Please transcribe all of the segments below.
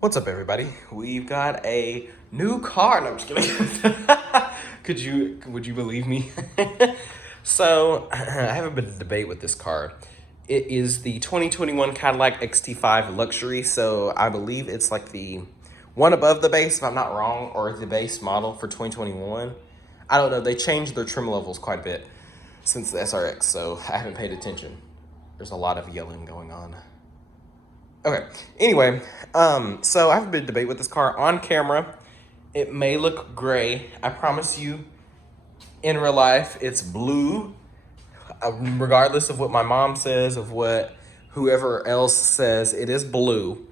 What's up, everybody? We've got a new car. No, I'm just kidding. Would you believe me? So, I have a bit of debate with this car. It is the 2021 Cadillac Xt5 Luxury, so I believe it's like the one above the base, if I'm not wrong, or the base model for 2021. I don't know, they changed their trim levels quite a bit since the SRX, so I haven't paid attention. There's a lot of yelling going on. Okay, anyway, so I have a bit of debate with this car on camera. It may look gray. I promise you, in real life, it's blue. Regardless of what my mom says, of what whoever else says, it is blue.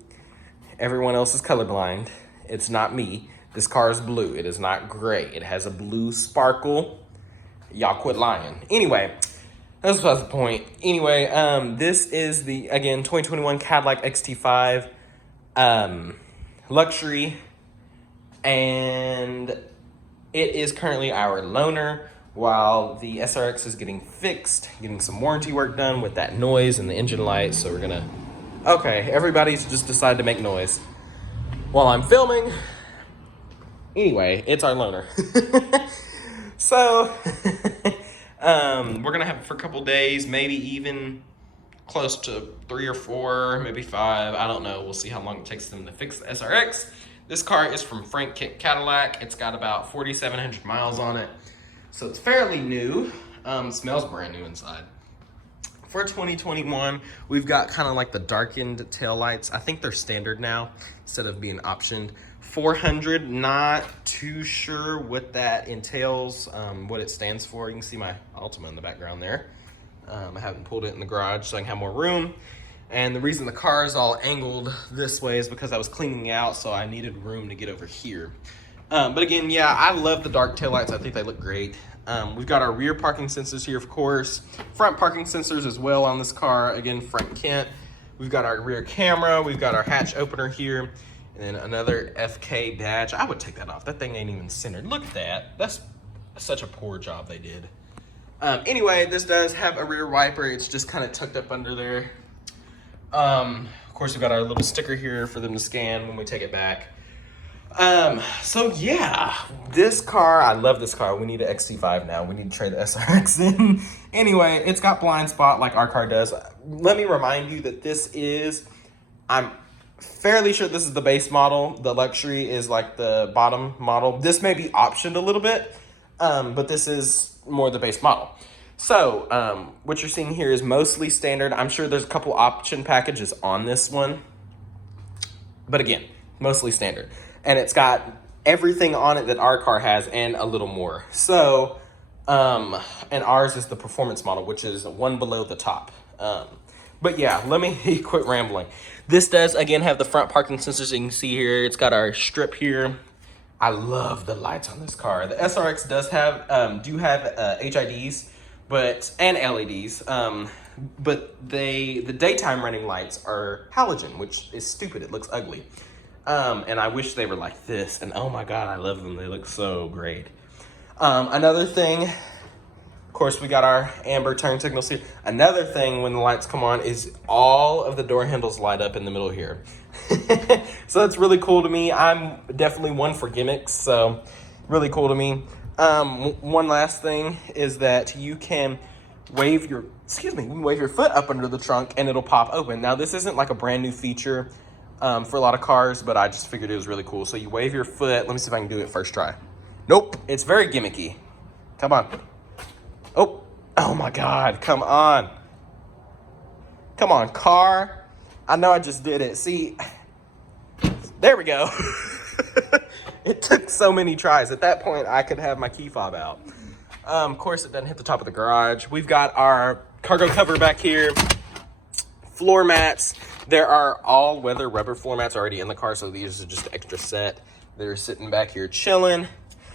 Everyone else is colorblind. It's not me. This car is blue. It is not gray. It has a blue sparkle. Y'all quit lying. Anyway, that's the point. Anyway, this is the, again, 2021 Cadillac Xt5 Luxury, and it is currently our loaner while the SRX is getting fixed, getting some warranty work done with that noise and the engine light. So we're gonna, okay, everybody's just decided to make noise while I'm filming. Anyway, it's our loaner. So, we're gonna have it for a couple days, maybe even close to 3 or 4, maybe 5. I don't know. We'll see how long it takes them to fix the SRX. This car is from Frank Kent Cadillac. It's got about 4,700 miles on it, so it's fairly new. Smells brand new inside. For 2021, we've got kind of like the darkened taillights. I think they're standard now instead of being optioned. 400, not too sure what that entails, what it stands for. You can see my Altima in the background there. I haven't pulled it in the garage so I can have more room. And the reason the car is all angled this way is because I was cleaning it out, so I needed room to get over here. But again, yeah, I love the dark taillights. I think they look great. We've got our rear parking sensors here, of course. Front parking sensors as well on this car. Again, Frank Kent. We've got our rear camera. We've got our hatch opener here. And then another FK badge. I would take that off. That thing ain't even centered. Look at that. That's such a poor job they did. Anyway, this does have a rear wiper. It's just kind of tucked up under there. Of course, we've got our little sticker here for them to scan when we take it back. So yeah, this car, I love this car. We need an XT5 now. We need to trade the SRX in. Anyway, it's got blind spot like our car does. Let me remind you that this is, I'm fairly sure this is the base model. The Luxury is like the bottom model. This may be optioned a little bit, but this is more the base model. So what you're seeing here is mostly standard. I'm sure there's a couple option packages on this one, but again, mostly standard. And it's got everything on it that our car has and a little more. So, and ours is the performance model, which is one below the top. But yeah, let me quit rambling. This does, again, have the front parking sensors you can see here. It's got our strip here. I love the lights on this car. The SRX does have, HIDs, and LEDs, but the daytime running lights are halogen, which is stupid. It looks ugly. And I wish they were like this. And oh my God, I love them. They look so great. Another thing, of course, we got our amber turn signals here. Another thing when the lights come on is all of the door handles light up in the middle here. So that's really cool to me. I'm definitely one for gimmicks, so really cool to me. One last thing is that you can wave your foot up under the trunk and it'll pop open. Now this isn't like a brand new feature for a lot of cars, but I just figured it was really cool. So you wave your foot. Let me see if I can do it first try. Nope, it's very gimmicky. Come on. Oh my God, come on. Come on, car. I know I just did it. See, there we go. It took so many tries. At that point, I could have my key fob out. Of course, it doesn't hit the top of the garage. We've got our cargo cover back here. Floor mats. There are all-weather rubber floor mats already in the car, so these are just an extra set. They're sitting back here chilling.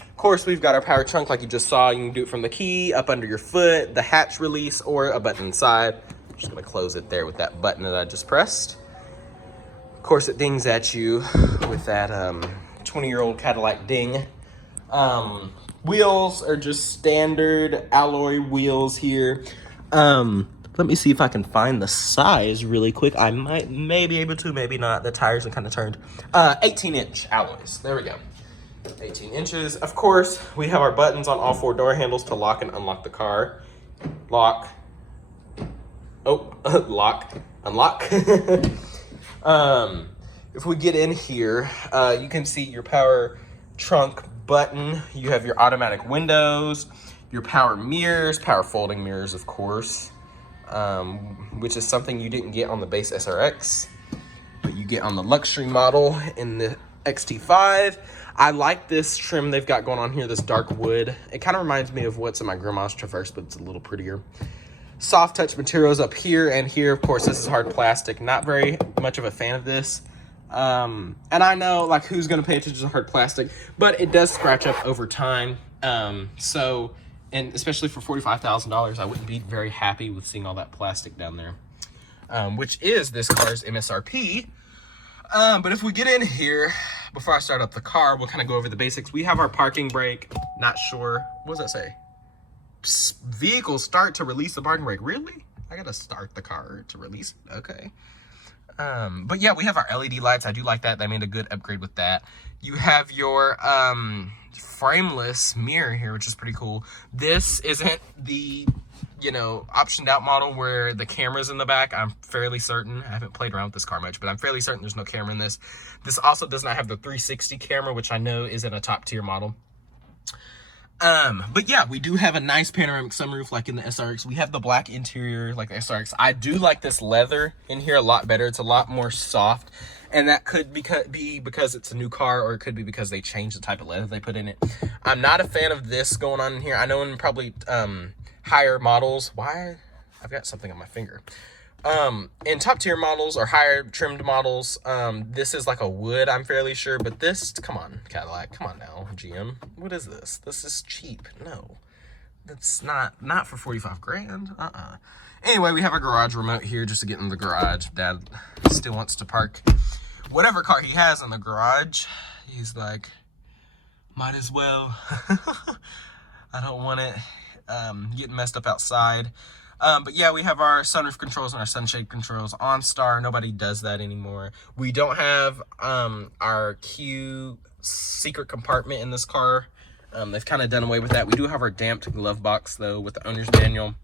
Of course, we've got our power trunk like you just saw. You can do it from the key, up under your foot, the hatch release, or a button inside. I'm just gonna close it there with that button that I just pressed. Of course, it dings at you with that 20-year-old Cadillac ding. Wheels are just standard alloy wheels here. Let me see if I can find the size really quick. I may be able to, maybe not. The tires are kind of turned. 18-inch alloys. There we go. 18 inches. Of course, we have our buttons on all 4 door handles to lock and unlock the car. Lock. Oh, lock. Unlock. If we get in here, you can see your power trunk button. You have your automatic windows, your power mirrors, power folding mirrors, of course, which is something you didn't get on the base SRX, but you get on the luxury model in the Xt5. I like this trim they've got going on here, this dark wood. It kind of reminds me of what's in my grandma's Traverse, but it's a little prettier. Soft touch materials up here and here. Of course, this is hard plastic. Not very much of a fan of this. And I know, like, who's going to pay attention to hard plastic, but it does scratch up over time. And especially for $45,000, I wouldn't be very happy with seeing all that plastic down there, which is this car's MSRP. But if we get in here, before I start up the car, we'll kind of go over the basics. We have our parking brake. Not sure. What does that say? Vehicle start to release the parking brake. Really? I got to start the car to release it. Okay. But yeah, we have our LED lights. I do like that. They made a good upgrade with that. You have your frameless mirror here, which is pretty cool. This isn't the, optioned out model where the camera's in the back. I'm fairly certain. I haven't played around with this car much, but I'm fairly certain there's no camera in this. This also does not have the 360 camera, which I know is in a top tier model. But yeah, we do have a nice panoramic sunroof like in the SRX. We have the black interior like the SRX. I do like this leather in here a lot better. It's a lot more soft, and that could be because it's a new car, or it could be because they changed the type of leather they put in it. I'm not a fan of this going on in here. I know in probably higher models. Why? I've got something on my finger. In top tier models or higher trimmed models, this is like a wood, I'm fairly sure, but this, come on, Cadillac, come on now, GM, what is this? This is cheap. No, that's not for 45 grand. Anyway, we have our garage remote here just to get in the garage. Dad still wants to park whatever car he has in the garage. He's like, might as well. I don't want it getting messed up outside. But yeah, we have our sunroof controls and our sunshade controls. OnStar, nobody does that anymore. We don't have our Q secret compartment in this car. They've kind of done away with that. We do have our damped glove box, though, with the owner's manual.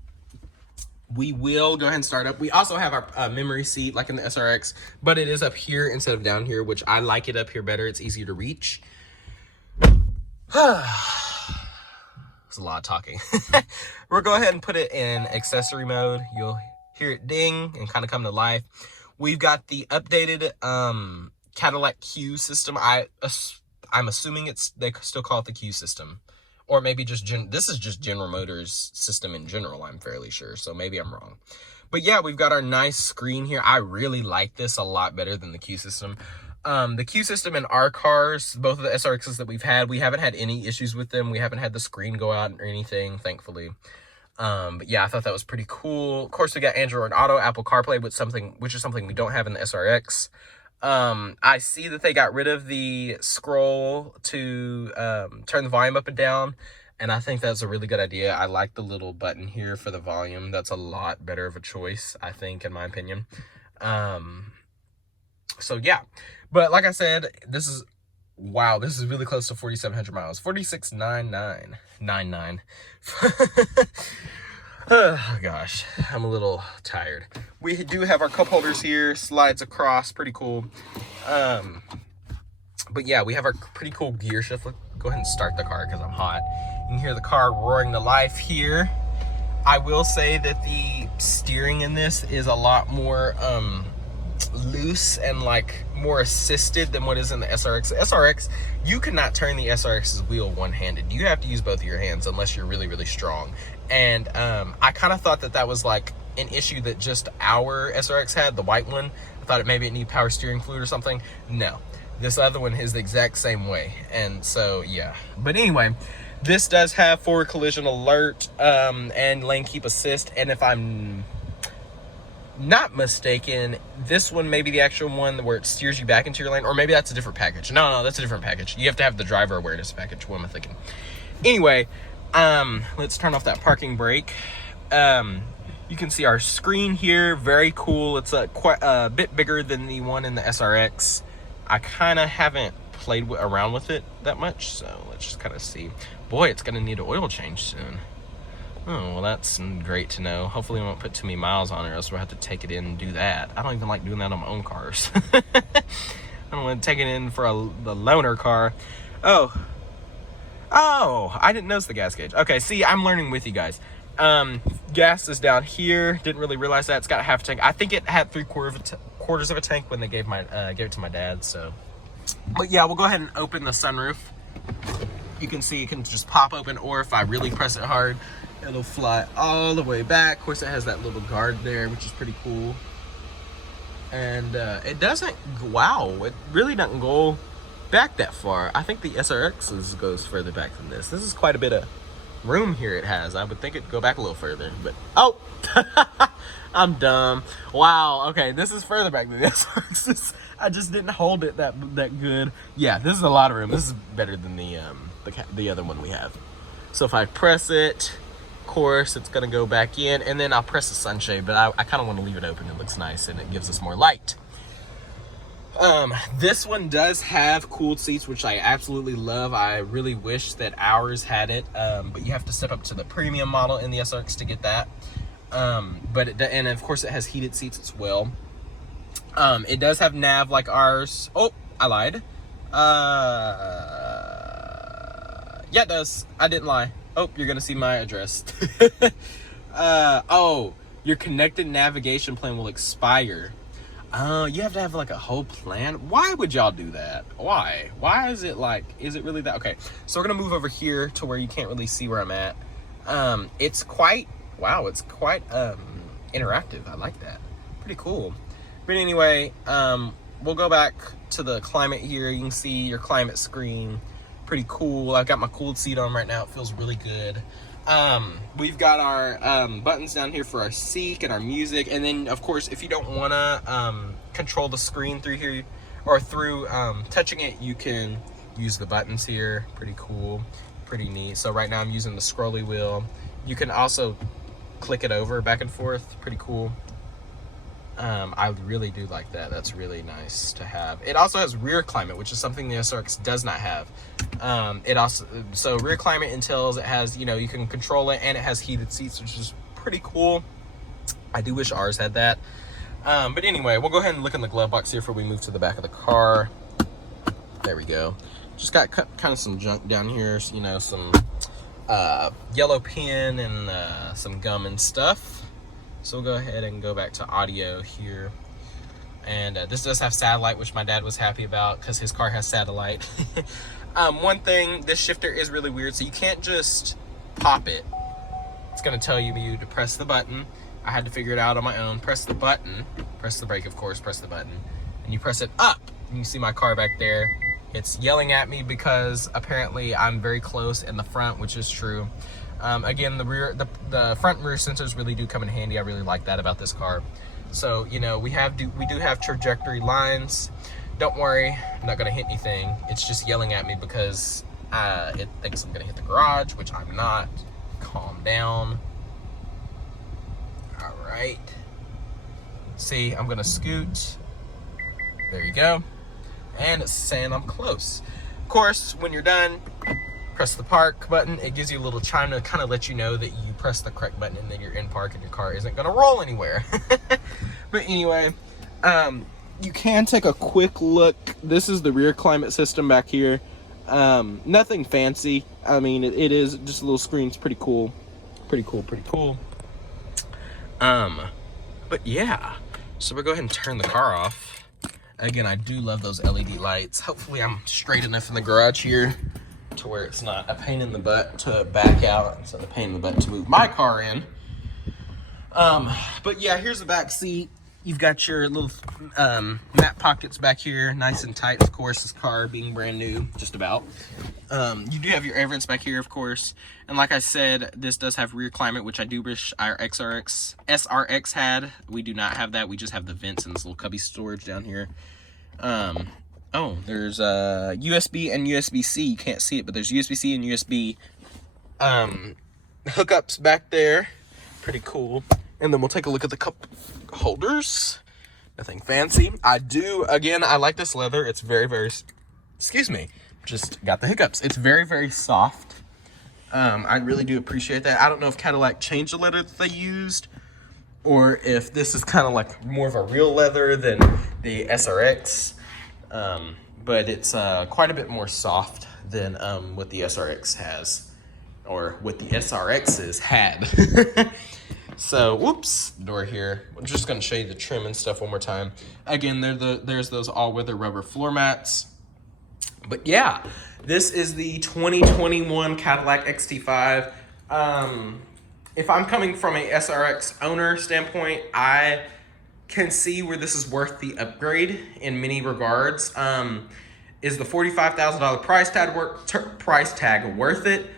We will go ahead and start up. We also have our memory seat, like in the SRX, but it is up here instead of down here, which I like it up here better. It's easier to reach. It's a lot of talking. We'll go ahead and put it in accessory mode. You'll hear it ding and kind of come to life. We've got the updated Cadillac Q system. I'm assuming they still call it the Q system, or maybe just this is just General Motors system in general. I'm fairly sure, so maybe I'm wrong. But yeah, we've got our nice screen here. I really like this a lot better than the Q system. The Q system in our cars, both of the SRXs that we've had, we haven't had any issues with them. We haven't had the screen go out or anything, thankfully. But yeah, I thought that was pretty cool. Of course, we got Android Auto, Apple CarPlay, which is something we don't have in the SRX. I see that they got rid of the scroll to turn the volume up and down, and I think that's a really good idea. I like the little button here for the volume. That's a lot better of a choice, I think, in my opinion. So yeah. But like I said, this is really close to 4,700 miles. 46,999. Oh gosh, I'm a little tired. We do have our cup holders here, slides across, pretty cool. But yeah, we have our pretty cool gear shift. Let's go ahead and start the car because I'm hot. You can hear the car roaring to life here. I will say that the steering in this is a lot more loose and like more assisted than what is in the SRX. The SRX, you cannot turn the SRX's wheel one-handed. You have to use both of your hands unless you're really, really strong. And I kind of thought that was like an issue that just our SRX had, the white one. I thought maybe it needed power steering fluid or something. No, this other one is the exact same way. And so yeah, but anyway, this does have forward collision alert and lane keep assist. And if I'm not mistaken, this one may be the actual one where it steers you back into your lane, or maybe that's a different package. No, that's a different package. You have to have the driver awareness package. What am I thinking? Anyway, let's turn off that parking brake. You can see our screen here, very cool. It's quite a bit bigger than the one in the SRX. I kind of haven't played around with it that much, so let's just kind of see. Boy, it's gonna need an oil change soon. Oh, well, that's great to know. Hopefully we won't put too many miles on it, or else we'll have to take it in and do that. I don't even like doing that on my own cars. I don't want to take it in for the loaner car. Oh, I didn't notice the gas gauge. Okay, see, I'm learning with you guys. Gas is down here. Didn't really realize that. It's got a half a tank. I think it had 3/4 of a tank when they gave it to my dad. So, but yeah, we'll go ahead and open the sunroof. You can see it can just pop open, or if I really press it hard, it'll fly all the way back. Of course, it has that little guard there, which is pretty cool. And it doesn't. Wow, it really doesn't go back that far. I think the SRX goes further back than this. This is quite a bit of room here it has. I would think it'd go back a little further, but oh, I'm dumb. Wow. Okay, this is further back than the SRX. I just didn't hold it that good. Yeah, this is a lot of room. This is better than the other one we have. So if I press it, of course, it's gonna go back in, and then I'll press the sunshade. But I kind of want to leave it open. It looks nice, and it gives us more light. This one does have cooled seats, which I absolutely love. I really wish that ours had it, but you have to step up to the premium model in the SRX to get that. And of course it has heated seats as well. It does have nav like ours. Oh, I lied. Yeah, it does. I didn't lie. Oh, you're gonna see my address. Oh, your connected navigation plan will expire. You have to have like a whole plan. Why would y'all do that? Why is it really that? Okay, so we're gonna move over here to where you can't really see where I'm at. It's quite interactive. I like that. Pretty cool. But anyway, we'll go back to the climate here. You can see your climate screen. Pretty cool. I've got my cooled seat on right now. It feels really good. We've got our buttons down here for our seek and our music, and then of course if you don't want to control the screen through here or through touching it, you can use the buttons here. Pretty cool, pretty neat. So right now I'm using the scrolly wheel. You can also click it over back and forth. Pretty cool. I really do like that. That's really nice to have. It also has rear climate, which is something the SRX does not have. So rear climate entails it has, you can control it, and it has heated seats, which is pretty cool. I do wish ours had that. But anyway, we'll go ahead and look in the glove box here before we move to the back of the car. There we go. Just got kind of some junk down here, some yellow pen and some gum and stuff. So we'll go ahead and go back to audio here. And this does have satellite, which my dad was happy about because his car has satellite. One thing, this shifter is really weird, so you can't just pop it. It's gonna tell you to press the button. I had to figure it out on my own. Press the button, press the brake, of course, press the button, and you press it up. And you see my car back there. It's yelling at me because apparently I'm very close in the front, which is true. Again, the front and rear sensors really do come in handy. I really like that about this car. So, we do have trajectory lines. Don't worry, I'm not gonna hit anything. It's just yelling at me because it thinks I'm gonna hit the garage, which I'm not. Calm down. All right. See, I'm gonna scoot. There you go. And it's saying I'm close. Of course, when you're done, press the park button. It gives you a little chime to kind of let you know that you press the correct button and then you're in park and your car isn't gonna roll anywhere. But anyway, you can take a quick look. This is the rear climate system back here. Nothing fancy. I mean, it is just a little screen. It's pretty cool. Pretty cool. But yeah, so we'll go ahead and turn the car off. Again, I do love those LED lights. Hopefully I'm straight enough in the garage here to where it's not a pain in the butt to back out instead of a pain in the butt to move my car in. But yeah, here's the back seat. You've got your little map pockets back here, nice and tight. Of course, this car being brand new, just about. You do have your air vents back here, of course. And like I said, this does have rear climate, which I do wish our SRX had. We do not have that. We just have the vents and this little cubby storage down here. Oh, there's USB and USB-C. You can't see it, but there's USB-C and USB hookups back there. Pretty cool. And then we'll take a look at the cup holders. Nothing fancy. I like this leather. It's very, very, excuse me, just got the hiccups. It's very, very soft. I really do appreciate that. I don't know if Cadillac changed the leather that they used, or if this is kind of like more of a real leather than the SRX. But it's quite a bit more soft than what the SRX has, or what the SRXs had. So, whoops, door here. I'm just gonna show you the trim and stuff one more time. Again, there's those all-weather rubber floor mats. But yeah, this is the 2021 Cadillac Xt5. If I'm coming from a SRX owner standpoint, I can see where this is worth the upgrade in many regards. Is the $45,000 price tag worth it?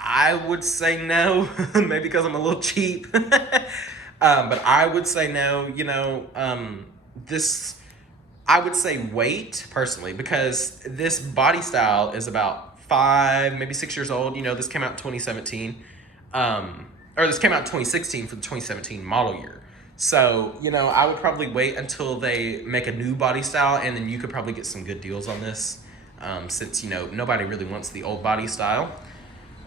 I would say no, maybe because I'm a little cheap. But I would say no. You know, I would say wait personally, because this body style is about 5, maybe 6 years old. You know, this came out in 2017, or this came out in 2016 for the 2017 model year. So, you know, I would probably wait until they make a new body style, and then you could probably get some good deals on this, since, you know, nobody really wants the old body style.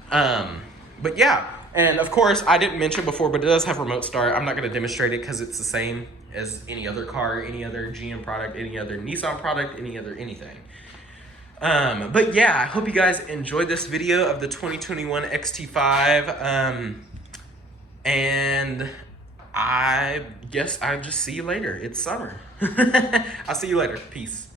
But yeah, and of course I didn't mention before, but it does have remote start. I'm not going to demonstrate it because it's the same as any other car, any other GM product, any other Nissan product, any other anything. But yeah, I hope you guys enjoyed this video of the 2021 Xt5. And I guess I'll just see you later. It's summer. I'll see you later. Peace.